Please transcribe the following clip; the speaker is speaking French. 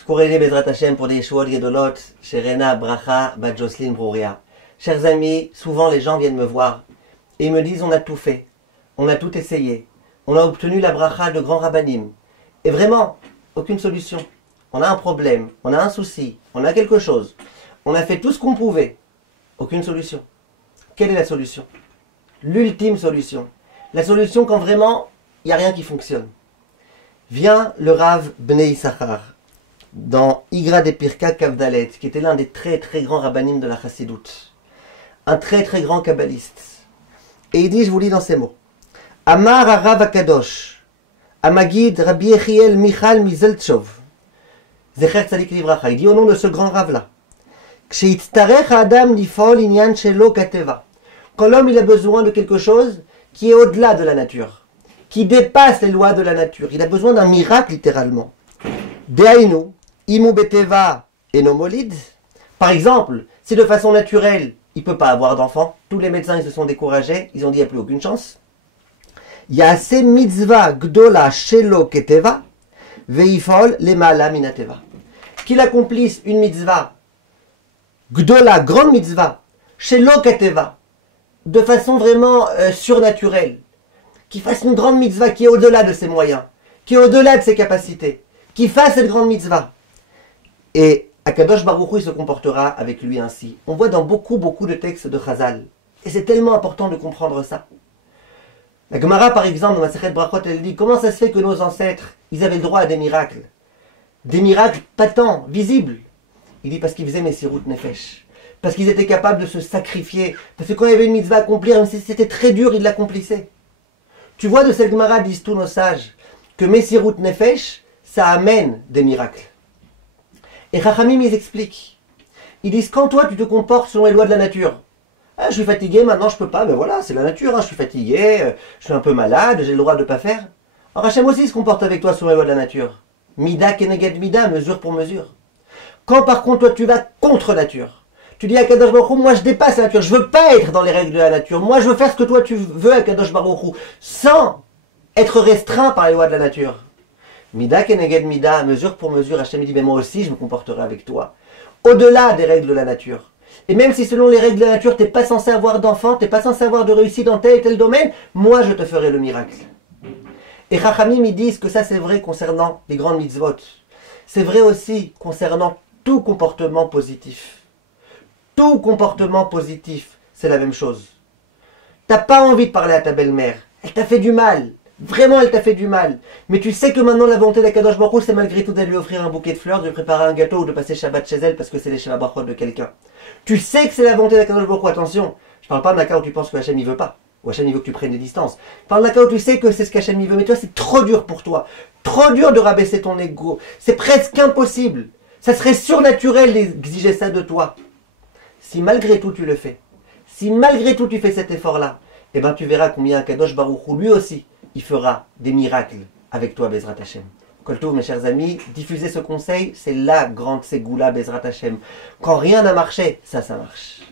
Skoureli Bezrat Hashem pour des Shuot Gedolot, chez Rena Bracha, Bat Jocelyn Brouria. Chers amis, souvent les gens viennent me voir et ils me disent on a tout fait, on a tout essayé, on a obtenu la bracha de grands rabbanim. Et vraiment, aucune solution. On a un problème, on a un souci, on a quelque chose. On a fait tout ce qu'on pouvait. Aucune solution. Quelle est la solution? L'ultime solution. La solution quand vraiment, il n'y a rien qui fonctionne. Vient le Rav Bnei Issachar dans Igra de Pirka Kavdalet, qui était l'un des très très grands rabbanim de la Chassidoute. Un très très grand kabbaliste. Et il dit, je vous lis dans ces mots. Amar Arav Akadosh, Amagid Rabbi Yechiel Michal Mizeltchov, Zecher Tzadik Livracha. Il dit au nom de ce grand Rav-là. Kshitztarech Adam Lifol Inyan Shelo Kateva. Quand l'homme il a besoin de quelque chose qui est au-delà de la nature, qui dépasse les lois de la nature. Il a besoin d'un miracle littéralement. Dehainu, Imu Beteva Enomolid. Par exemple, si de façon naturelle, il ne peut pas avoir d'enfant, tous les médecins ils se sont découragés, ils ont dit il n'y a plus aucune chance. Yase mitzvah gdola shelo keteva, veifol lemala minateva. Qu'il accomplisse une mitzvah, gdola, grande mitzvah, shelo keteva, de façon vraiment surnaturelle. Qu'il fasse une grande mitzvah qui est au-delà de ses moyens, qui est au-delà de ses capacités, qu'il fasse cette grande mitzvah. Et Akadosh Baruch Hu, il se comportera avec lui ainsi. On voit dans beaucoup de textes de Chazal. Et c'est tellement important de comprendre ça. La Gemara, par exemple, dans Masechet Brachot, elle dit, comment ça se fait que nos ancêtres, ils avaient le droit à des miracles? Des miracles patents, visibles. Il dit parce qu'ils faisaient Messirut Nefesh. Parce qu'ils étaient capables de se sacrifier. Parce que quand il y avait une mitzvah à accomplir, même si c'était très dur, ils l'accomplissaient. Tu vois, de cette Gemara, disent tous nos sages, que Messirut Nefesh, ça amène des miracles. Et Chachamim, ils expliquent. Ils disent, quand toi, tu te comportes selon les lois de la nature. Ah, je suis fatigué, maintenant je peux pas, mais voilà, c'est la nature, hein, je suis fatigué, je suis un peu malade, j'ai le droit de ne pas faire. Alors Hachem aussi se comporte avec toi selon les lois de la nature. Mida keneged mida, mesure pour mesure. Quand par contre, toi, tu vas contre nature, tu dis à Kadosh Baruch Hu, moi je dépasse la nature, je veux pas être dans les règles de la nature, moi je veux faire ce que toi tu veux à Kadosh Baruch Hu, sans être restreint par les lois de la nature. Mida keneged mida, mesure pour mesure, Hachem dit, mais moi aussi je me comporterai avec toi. Au-delà des règles de la nature. Et même si selon les règles de la nature, tu n'es pas censé avoir d'enfant, tu n'es pas censé avoir de réussite dans tel et tel domaine, moi je te ferai le miracle. Et Chachamim, ils disent que ça c'est vrai concernant les grandes mitzvot. C'est vrai aussi concernant tout comportement positif. Tout comportement positif, c'est la même chose. Tu n'as pas envie de parler à ta belle-mère, elle t'a fait du mal. Vraiment, elle t'a fait du mal. Mais tu sais que maintenant, la volonté d'Akadosh Baruch Hu, c'est malgré tout d'aller lui offrir un bouquet de fleurs, de lui préparer un gâteau ou de passer Shabbat chez elle parce que c'est les Shabbat Brachot de quelqu'un. Tu sais que c'est la volonté d'Akadosh Baruch Hu. Attention, je parle pas d'un cas où tu penses que Hachem il veut pas. Ou Hachem il veut que tu prennes des distances. Je parle d'un cas où tu sais que c'est ce qu'Hachem il veut. Mais toi, c'est trop dur pour toi. Trop dur de rabaisser ton ego. C'est presque impossible. Ça serait surnaturel d'exiger ça de toi. Si malgré tout tu le fais, si malgré tout tu fais cet effort-là, eh ben tu verras combien Akadosh Baruch Hu, lui aussi, il fera des miracles avec toi, Bezrat Hashem. Kol Tov, mes chers amis, diffuser ce conseil, c'est la grande ségoula, Bezrat Hashem. Quand rien n'a marché, ça marche.